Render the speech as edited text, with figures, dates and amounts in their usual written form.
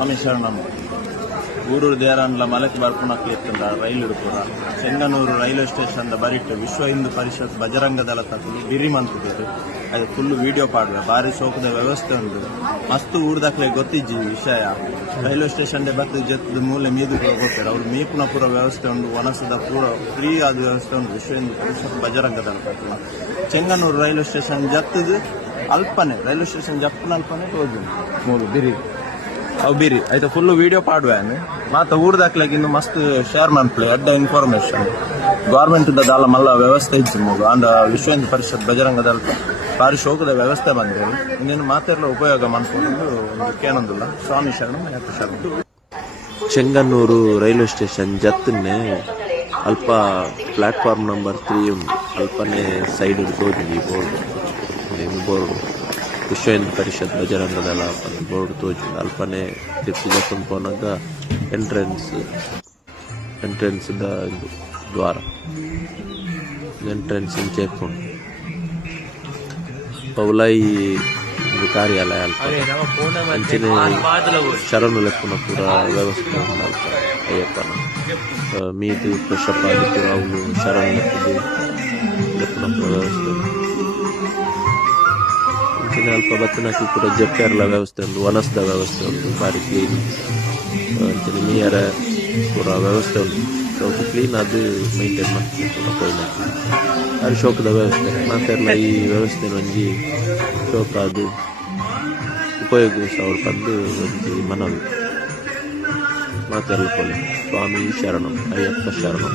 ಸ್ವಾಮಿ ಶರಣಂ. ಊರೂರು ದೇವರನ್ಲ ಮಲೆಕ್ ಬರ್ಪುನಕ್ಕೆ ಎತ್ತಂದ ರೈಲು ಹಿಡ್ಪುರ Chengannur railway station ಬರಿಟ್ಟು ವಿಶ್ವ ಹಿಂದೂ ಪರಿಷತ್ ಬಜರಂಗ ದಳ ತಕ್ಕಲು ಬಿರಿ ಮಂತಿದ್ರು. ಅದು ಫುಲ್ ವಿಡಿಯೋ ಪಾಡುವೆ ಬಾರಿ ಸೋಕದ ವ್ಯವಸ್ಥೆ ಉಂಟು. ಮಸ್ತ್ ಊರ್ದಾಕ್ಲೆ ಗೊತ್ತಿಜ್ಜಿ ವಿಷಯ. ರೈಲ್ವೆ ಸ್ಟೇಷನ್ ಬರ್ತದೆ ಜೊತೆ ಮೂಲೆ ಮೀದು ಹೋಗ್ತಾರೆ ಅವ್ರು ಮೀಪುನ ಪೂರ ವ್ಯವಸ್ಥೆ ಉಂಟು. ಒನಸದ ಪೂರ ಫ್ರೀ ಆದ ವ್ಯವಸ್ಥೆ ಉಂಟು. ವಿಶ್ವ Hindu Parishad Bajrang Dal ತಕ್ಕಲು Chengannur railway station ಜತ್ತದು ಅಲ್ಪನೆ railway station ಜಪ್ಪನ ಅಲ್ಪನೆ ಹೋಗಿ ಮೂರು ಬಿರಿ ಅವು ಬಿರಿ ಆಯ್ತಾ ಫುಲ್ ವಿಡಿಯೋ ಪಾಡುವೆ ಮಾತ ಊರ್ದಾಕ್ಲಾಗ ಇನ್ನು ಮಸ್ತ್ ಶೇರ್ ಮಾಡ್ಲಿ ಅಡ್ಡ ಇನ್ಫಾರ್ಮೇಶನ್ ಗೌರ್ಮೆಂಟ್ ದಾಲ ಮಲ್ಲ ವ್ಯವಸ್ಥೆ ಇತ್ತು ಮೂಗು ಅಂದ ವಿಶ್ವ ಹಿಂದೂ ಪರಿಷತ್ ಬಜರಂಗ ದಳ ಭಾರಿ ಶೋಕದ ವ್ಯವಸ್ಥೆ ಬಂದಿದೆ. ಇನ್ನೇನು ಮಾತೆಲ್ಲ ಉಪಯೋಗ ಮಾಡ್ಕೊಂಡು ಒಂದು ಕೇಳೋದಿಲ್ಲ. ಸ್ವಾಮಿ ಶರಣಂ ಯಾಕೆ ಶರಣ. ಚೆಂಗನ್ನೂರು ರೈಲ್ವೆ ಸ್ಟೇಷನ್ ಜತ್ತನ್ನೇ ಅಲ್ಪ ಪ್ಲಾಟ್ಫಾರ್ಮ್ ನಂಬರ್ 3 ಅಲ್ಪನೇ ಸೈಡ್ ತೋಜಿ ಬೋರ್ಡ್ ವಿಶ್ವ ಹಿಂದೂ ಪರಿಷತ್ ಬಜರಂಗ ದಳ ಬೋರ್ಡ್ ತೋಜಿ ಅಲ್ಪನೇ ತಿರ್ಸಿದಪ್ಪನ ಪೋನಾಗ ಎಂಟ್ರೆನ್ಸ್ ದ್ವಾರ ಎಂಟ್ರೆನ್ಸ್ ಇಂಚೆಪ್ಪುಂಡು ಪೌಲಾಯಿ ಕಾರ್ಯಾಲಯ ಅಲ್ಪ ಅಂಚನೆ ಶರಣು ಲೆಕ್ಕನ ಪೂರ ವ್ಯವಸ್ಥೆ ಉಂಟು ಅಲ್ಪ ಅಯ್ಯಪ್ಪನ ಮೀದು ಫ್ರೆಶಪ್ ಆಗಿ ಪೂರ ಅವನು ಶರಣು ಲೆಕ್ಕನ ಪೂರ ವ್ಯವಸ್ಥೆ ಉಂಟು. ಅಂಚನೆ ಅಲ್ಪ ಬತ್ತನಕ್ಕೆ ಪೂರ ಜಪ್ಪೆರ್ಲ ವ್ಯವಸ್ಥೆ ಉಂಟು. ವನಸ್ದ ವ್ಯವಸ್ಥೆ ಉಂಟು ಭಾರಿ ಕ್ಲೀನ್. ಅಂಚನೆ ನೀರ ಪೂರ ವ್ಯವಸ್ಥೆ ಉಂಟು. ಶೋಕ ಕ್ಲೀನ್ ಅದು ಮೈಂಟೈನ್ ಮಾಡ್ತೀನಿ ಪೂರ ಕೊಯ್ಲ ಅದು ಶೋಕದ ವ್ಯವಸ್ಥೆ ಮಾತೆಲ್ಲ ಈ ವ್ಯವಸ್ಥೆ ಒಂಜಿ ಶೋಕ ಅದು ಉಪಯೋಗಿಸ ಅವ್ರು ಬಂದು ಒಂಜಿ ಮನವಿ ಮಾತೆಲ್ಲ ಕೊಲೆ. ಸ್ವಾಮಿ ಶರಣಂ ಅಯ್ಯಪ್ಪ ಶರಣಂ.